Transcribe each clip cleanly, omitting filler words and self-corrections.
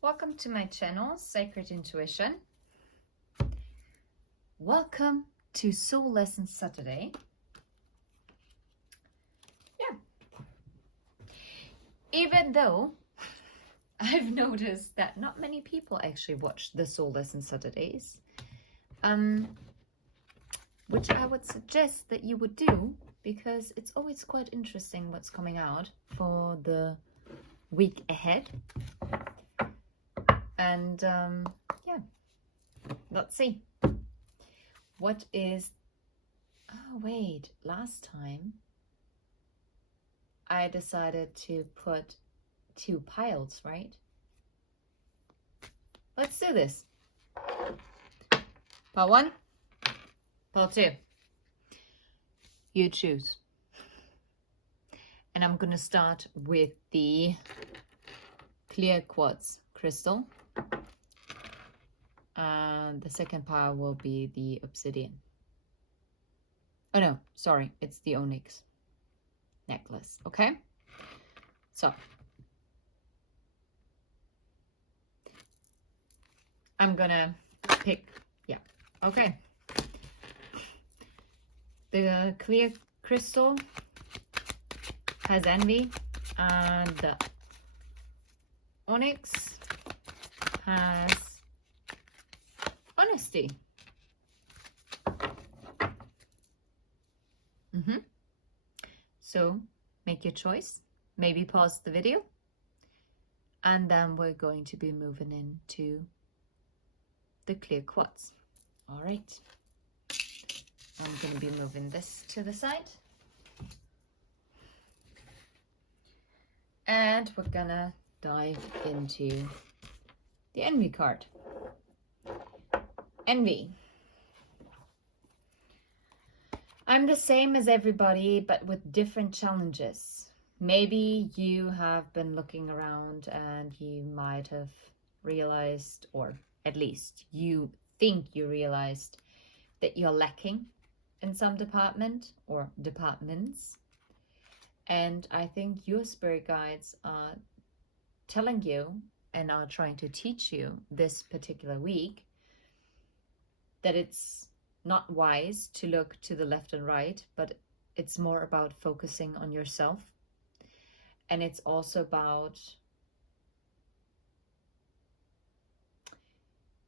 Welcome to my channel, Sacred Intuition. Welcome to Soul Lesson Saturday. Yeah. Even though I've noticed that not many people actually watch the Soul Lesson Saturdays, which I would suggest that you would do, because it's always quite interesting what's coming out for the week ahead. And yeah, let's see. What is... Oh, wait. Last time, I decided to put 2 piles, right? Let's do this. Pile 1, pile 2. You choose. And I'm going to start with the clear quartz crystal. And the second pile will be the obsidian. Oh no, sorry, it's the onyx necklace, okay? So, I'm gonna pick, yeah, okay. The clear crystal has envy, and the onyx has honesty. So make your choice. Maybe pause the video. And then we're going to be moving into the clear quartz. All right. I'm going to be moving this to the side. And we're going to dive into the envy card. Envy. I'm the same as everybody, but with different challenges. Maybe you have been looking around and you might have realized, or at least you think you realized, that you're lacking in some department or departments. And I think your spirit guides are telling you and are trying to teach you this particular week that it's not wise to look to the left and right, but it's more about focusing on yourself. And it's also about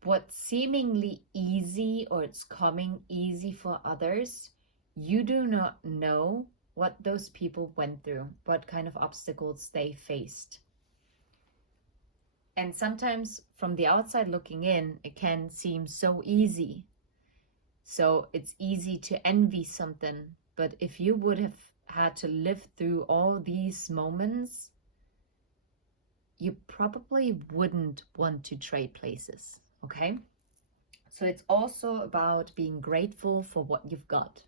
what's seemingly easy, or it's coming easy for others. You do not know what those people went through, what kind of obstacles they faced. And sometimes from the outside looking in, it can seem so easy. So it's easy to envy something. But if you would have had to live through all these moments, you probably wouldn't want to trade places, okay? So it's also about being grateful for what you've got.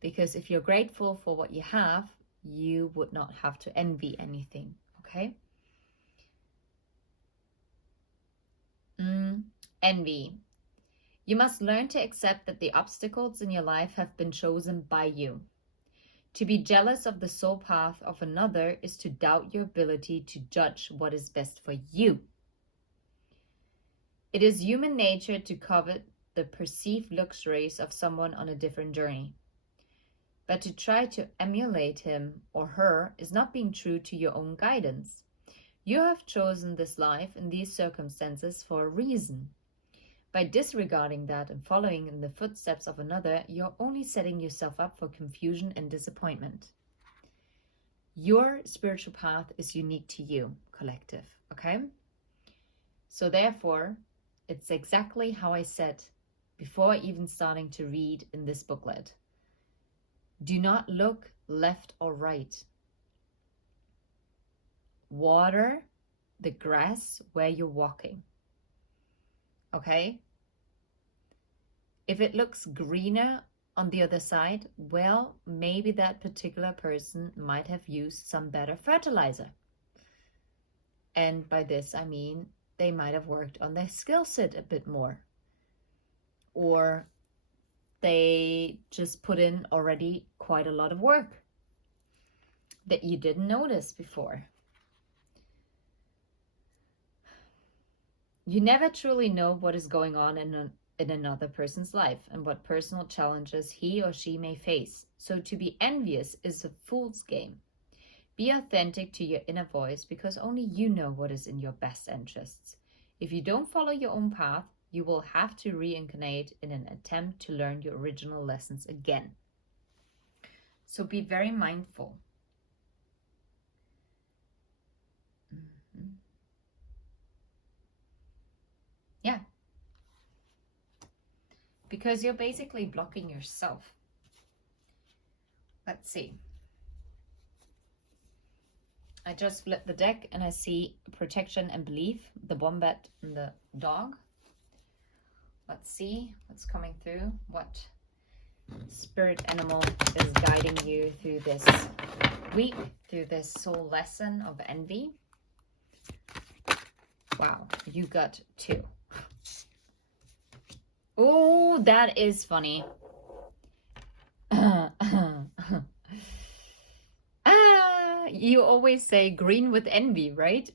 Because if you're grateful for what you have, you would not have to envy anything, okay? Envy. You must learn to accept that the obstacles in your life have been chosen by you. To be jealous of the soul path of another is to doubt your ability to judge what is best for you. It is human nature to covet the perceived luxuries of someone on a different journey. But to try to emulate him or her is not being true to your own guidance. You have chosen this life in these circumstances for a reason. By disregarding that and following in the footsteps of another, you're only setting yourself up for confusion and disappointment. Your spiritual path is unique to you, collective, okay? So therefore, it's exactly how I said before even starting to read in this booklet. Do not look left or right. Water the grass where you're walking. Okay? If it looks greener on the other side, well, maybe that particular person might have used some better fertilizer. And by this, I mean they might have worked on their skill set a bit more. Or they just put in already quite a lot of work that you didn't notice before. You never truly know what is going on in another person's life and what personal challenges he or she may face. So to be envious is a fool's game. Be authentic to your inner voice because only you know what is in your best interests. If you don't follow your own path, you will have to reincarnate in an attempt to learn your original lessons again. So be very mindful. Yeah. Because you're basically blocking yourself. Let's see. I just flipped the deck and I see protection and belief, the wombat and the dog. Let's see what's coming through. What spirit animal is guiding you through this week, through this soul lesson of envy? Wow, you got 2. Oh, that is funny. You always say green with envy, right?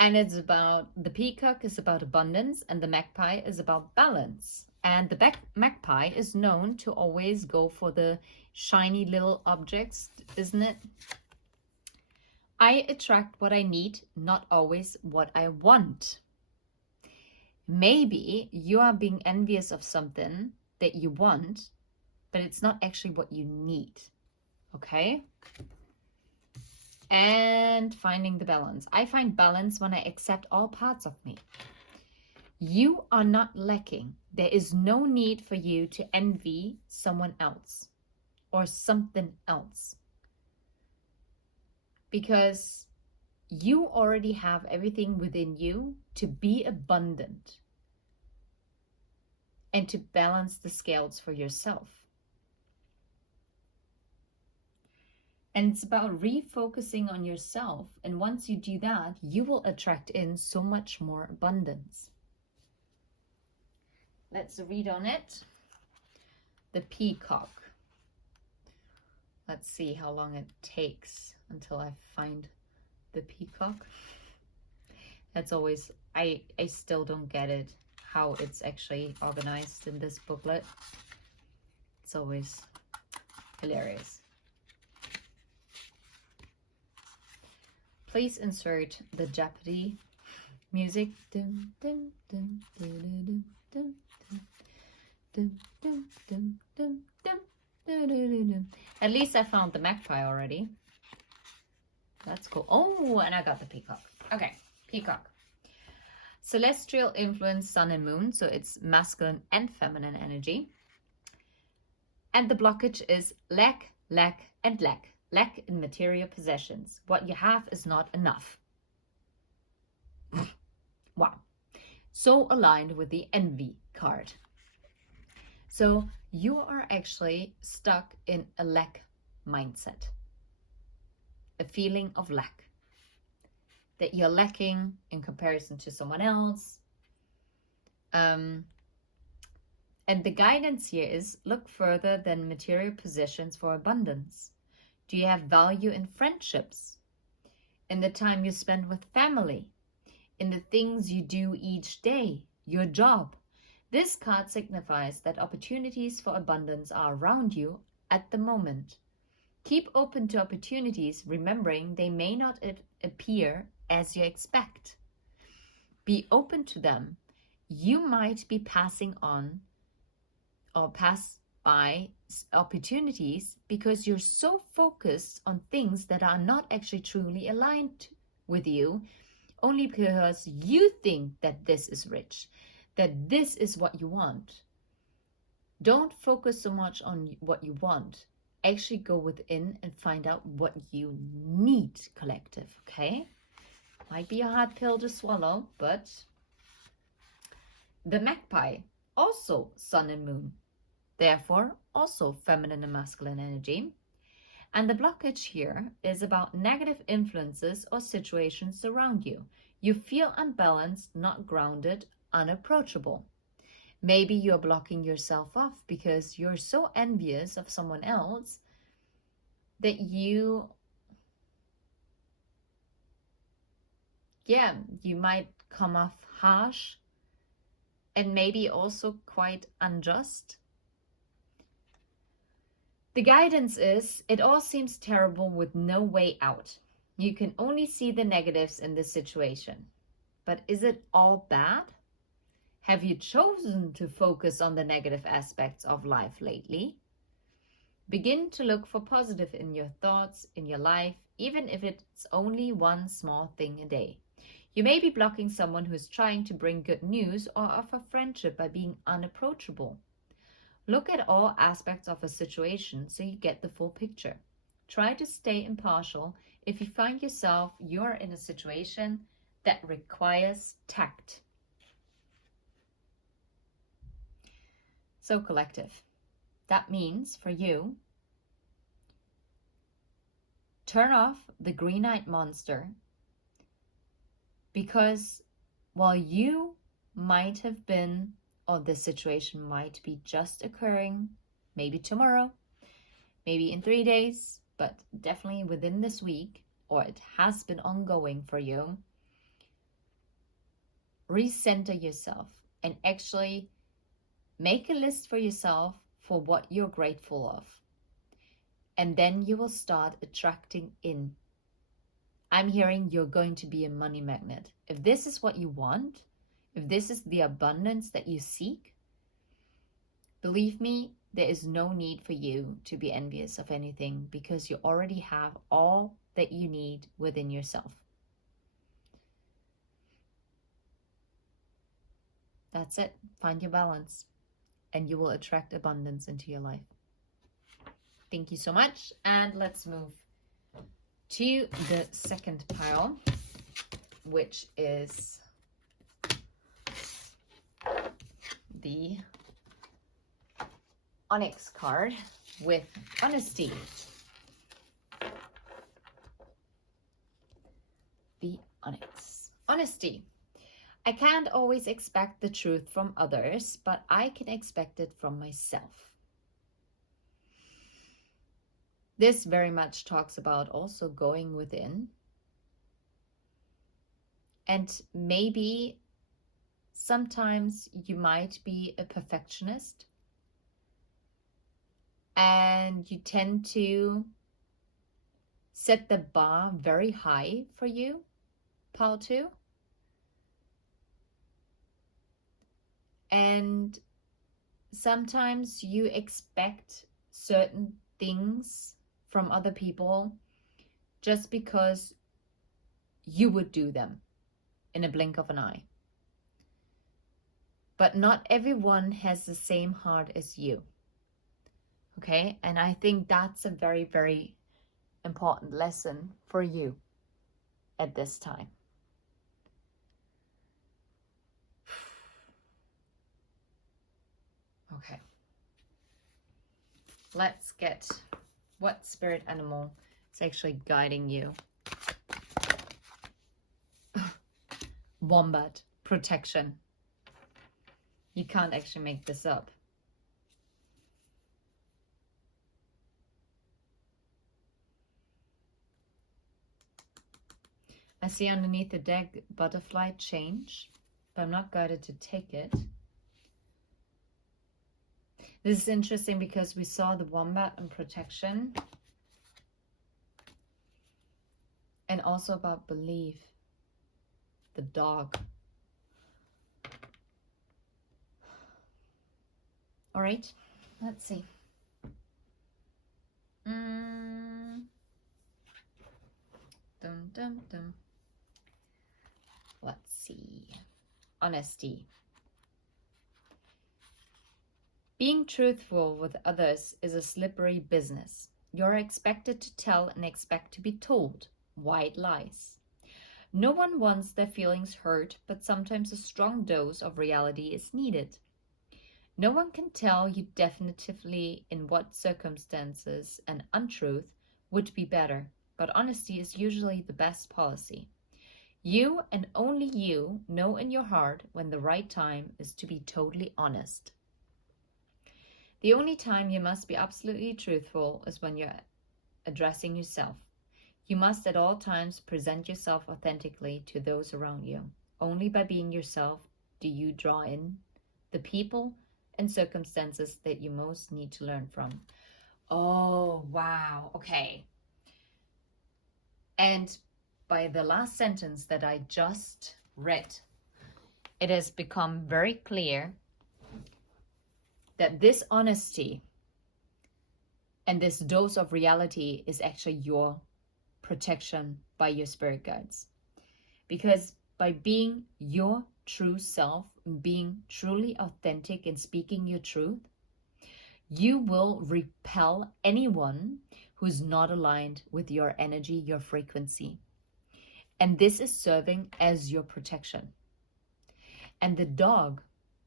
And it's about, the peacock is about abundance and the magpie is about balance. And the magpie is known to always go for the shiny little objects, isn't it? I attract what I need, not always what I want. Maybe you are being envious of something that you want, but it's not actually what you need. Okay? And finding the balance. I find balance when I accept all parts of me. You are not lacking. There is no need for you to envy someone else or something else. Because you already have everything within you to be abundant and to balance the scales for yourself. And it's about refocusing on yourself. And once you do that, you will attract in so much more abundance. Let's read on it. The peacock. Let's see how long it takes until I find the peacock. That's always, I still don't get it, how it's actually organized in this booklet. It's always hilarious. Please insert the Jeopardy music. Dum, dum, dum, dum, dum, dum, dum, dum, dum, dum. At least I found the magpie already. That's cool. Oh, and I got the peacock. Okay, peacock. Celestial influence, sun and moon. So it's masculine and feminine energy. And the blockage is lack, lack, and lack. Lack in material possessions. What you have is not enough. Wow. So aligned with the envy card. So you are actually stuck in a lack mindset. A feeling of lack. That you're lacking in comparison to someone else. And the guidance here is look further than material possessions for abundance. Do you have value in friendships? In the time you spend with family? In the things you do each day? Your job? This card signifies that opportunities for abundance are around you at the moment. Keep open to opportunities, remembering they may not appear as you expect. Be open to them. You might be passing on or pass by opportunities because you're so focused on things that are not actually truly aligned with you, only because you think that this is rich, that this is what you want. Don't focus so much on what you want. Actually go within and find out what you need, collective, okay? Might be a hard pill to swallow, but the magpie, also sun and moon. Therefore, also feminine and masculine energy. And the blockage here is about negative influences or situations around you. You feel unbalanced, not grounded, unapproachable. Maybe you're blocking yourself off because you're so envious of someone else that you yeah, you might come off harsh and maybe also quite unjust. The guidance is, it all seems terrible with no way out. You can only see the negatives in this situation. But is it all bad? Have you chosen to focus on the negative aspects of life lately? Begin to look for positive in your thoughts, in your life, even if it's only one small thing a day. You may be blocking someone who's trying to bring good news or offer friendship by being unapproachable. Look at all aspects of a situation so you get the full picture. Try to stay impartial if you find yourself you're in a situation that requires tact. So collective. That means for you, turn off the green-eyed monster, because while you might have been, or the situation might be just occurring, maybe tomorrow, maybe in 3 days, but definitely within this week, or it has been ongoing for you, recenter yourself and actually make a list for yourself for what you're grateful of. And then you will start attracting in. I'm hearing you're going to be a money magnet. If this is what you want, if this is the abundance that you seek, believe me, there is no need for you to be envious of anything, because you already have all that you need within yourself. That's it. Find your balance and you will attract abundance into your life. Thank you so much. And let's move to the second pile, which is the Onyx card with honesty. The Onyx. Honesty. I can't always expect the truth from others, but I can expect it from myself. This very much talks about also going within. And maybe sometimes you might be a perfectionist and you tend to set the bar very high for you, pile 2. And sometimes you expect certain things from other people just because you would do them in a blink of an eye. But not everyone has the same heart as you. Okay? And I think that's a very, very important lesson for you at this time. Okay. Let's get what spirit animal is actually guiding you. Wombat, protection. You can't actually make this up. I see underneath the deck butterfly change, but I'm not guided to take it. This is interesting because we saw the wombat and protection, and also about belief, the dog. All right, let's see. Dum, dum, dum. Let's see. Honesty. Being truthful with others is a slippery business. You're expected to tell and expect to be told. White lies. No one wants their feelings hurt, but sometimes a strong dose of reality is needed. No one can tell you definitively in what circumstances an untruth would be better, but honesty is usually the best policy. You and only you know in your heart when the right time is to be totally honest. The only time you must be absolutely truthful is when you're addressing yourself. You must at all times present yourself authentically to those around you. Only by being yourself do you draw in the people and circumstances that you most need to learn from. Oh, wow. Okay. And by the last sentence that I just read, it has become very clear that this honesty and this dose of reality is actually your protection by your spirit guides. Because by being your true self, being truly authentic and speaking your truth, you will repel anyone who's not aligned with your energy, your frequency. And this is serving as your protection. And the dog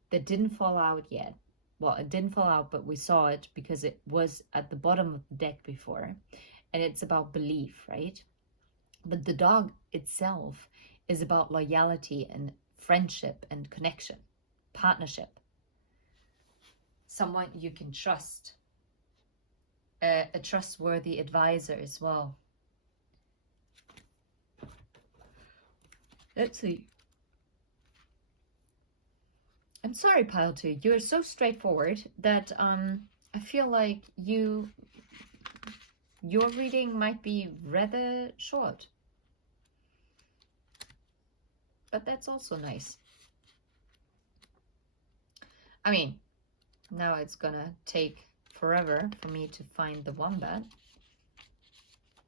that didn't fall out yet, well, it didn't fall out, but we saw it because it was at the bottom of the deck before. And it's about belief, right? But the dog itself is about loyalty and friendship and connection, partnership. Someone you can trust, a trustworthy advisor as well. Let's see. I'm sorry, Pile 2. You're so straightforward that I feel like your reading might be rather short. But that's also nice. I mean, now it's gonna take forever for me to find the wombat.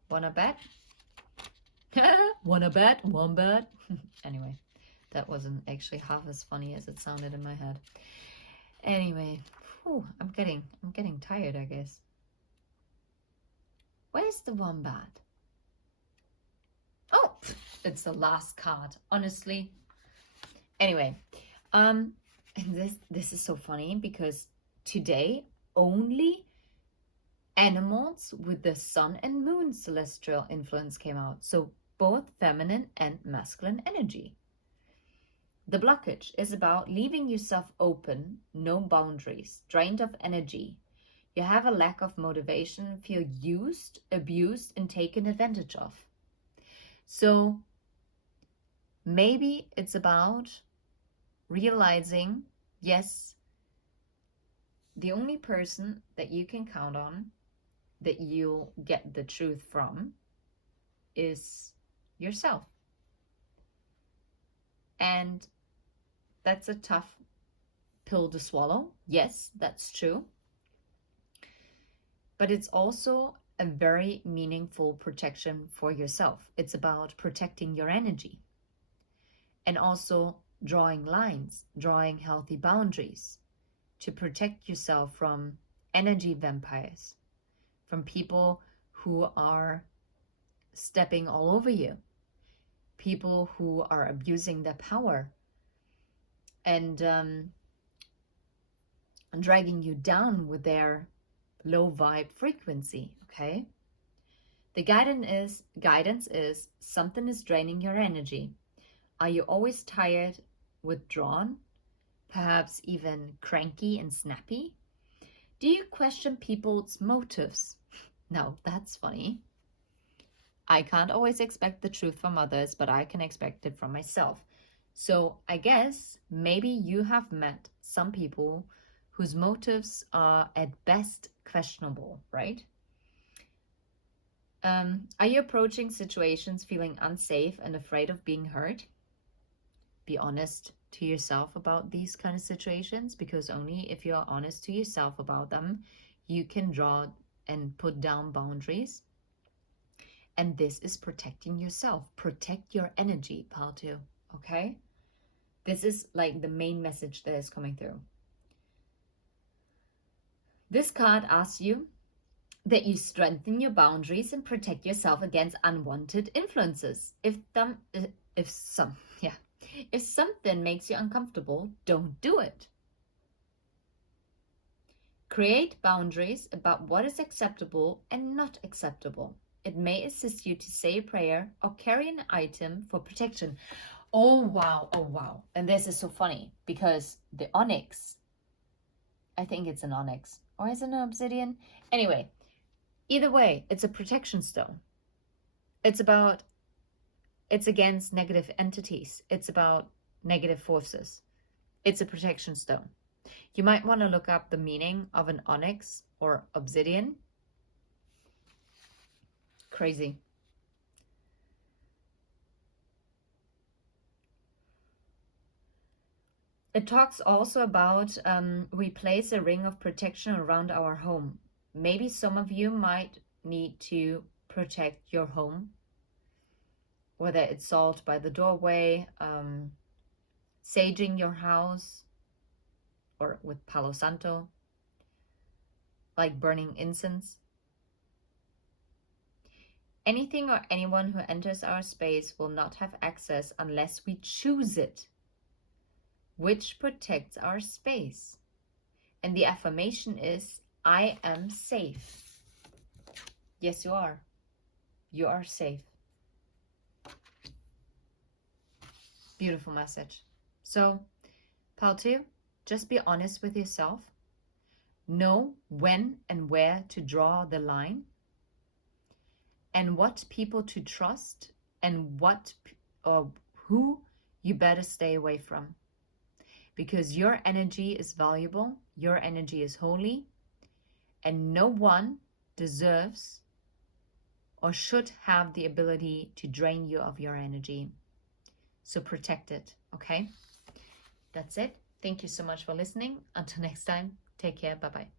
Wanna bet? Wanna bet? Wombat? Anyway, that wasn't actually half as funny as it sounded in my head. Anyway, whew, I'm getting tired, I guess. Where's the wombat? Oh, it's the last card, honestly. Anyway, and this is so funny because today only animals with the sun and moon celestial influence came out. So both feminine and masculine energy. The blockage is about leaving yourself open, no boundaries, drained of energy. You have a lack of motivation, feel used, abused, and taken advantage of. So maybe it's about realizing, yes, the only person that you can count on, that you'll get the truth from, is yourself. And that's a tough pill to swallow. Yes, that's true. But it's also a very meaningful protection for yourself. It's about protecting your energy and also drawing lines, drawing healthy boundaries to protect yourself from energy vampires, from people who are stepping all over you, people who are abusing their power and dragging you down with their low vibe frequency, okay? The guidance is something is draining your energy. Are you always tired, withdrawn, perhaps even cranky and snappy? Do you question people's motives? Now, that's funny. I can't always expect the truth from others, but I can expect it from myself. So I guess maybe you have met some people whose motives are at best questionable, right? Are you approaching situations feeling unsafe and afraid of being hurt? Be honest to yourself about these kind of situations, because only if you're honest to yourself about them, you can draw and put down boundaries. And this is protecting yourself. Protect your energy, Pal 2, okay? This is like the main message that is coming through. This card asks you that you strengthen your boundaries and protect yourself against unwanted influences. If something makes you uncomfortable, don't do it. Create boundaries about what is acceptable and not acceptable. It may assist you to say a prayer or carry an item for protection. Oh wow. And this is so funny because the onyx, I think it's an onyx, or is it an obsidian? Anyway, either way, it's a protection stone. It's against negative entities. It's about negative forces. It's a protection stone. You might want to look up the meaning of an onyx or obsidian. Crazy. It talks also about we place a ring of protection around our home. Maybe some of you might need to protect your home, whether it's salt by the doorway, saging your house, or with Palo Santo, like burning incense. Anything or anyone who enters our space will not have access unless we choose it, which protects our space. And the affirmation is, I am safe. Yes, you are. You are safe. Beautiful message. So, Pal 2, just be honest with yourself. Know when and where to draw the line, and what people to trust, and what or who you better stay away from. Because your energy is valuable, your energy is holy, and no one deserves or should have the ability to drain you of your energy. So protect it, okay? That's it. Thank you so much for listening. Until next time, take care. Bye-bye.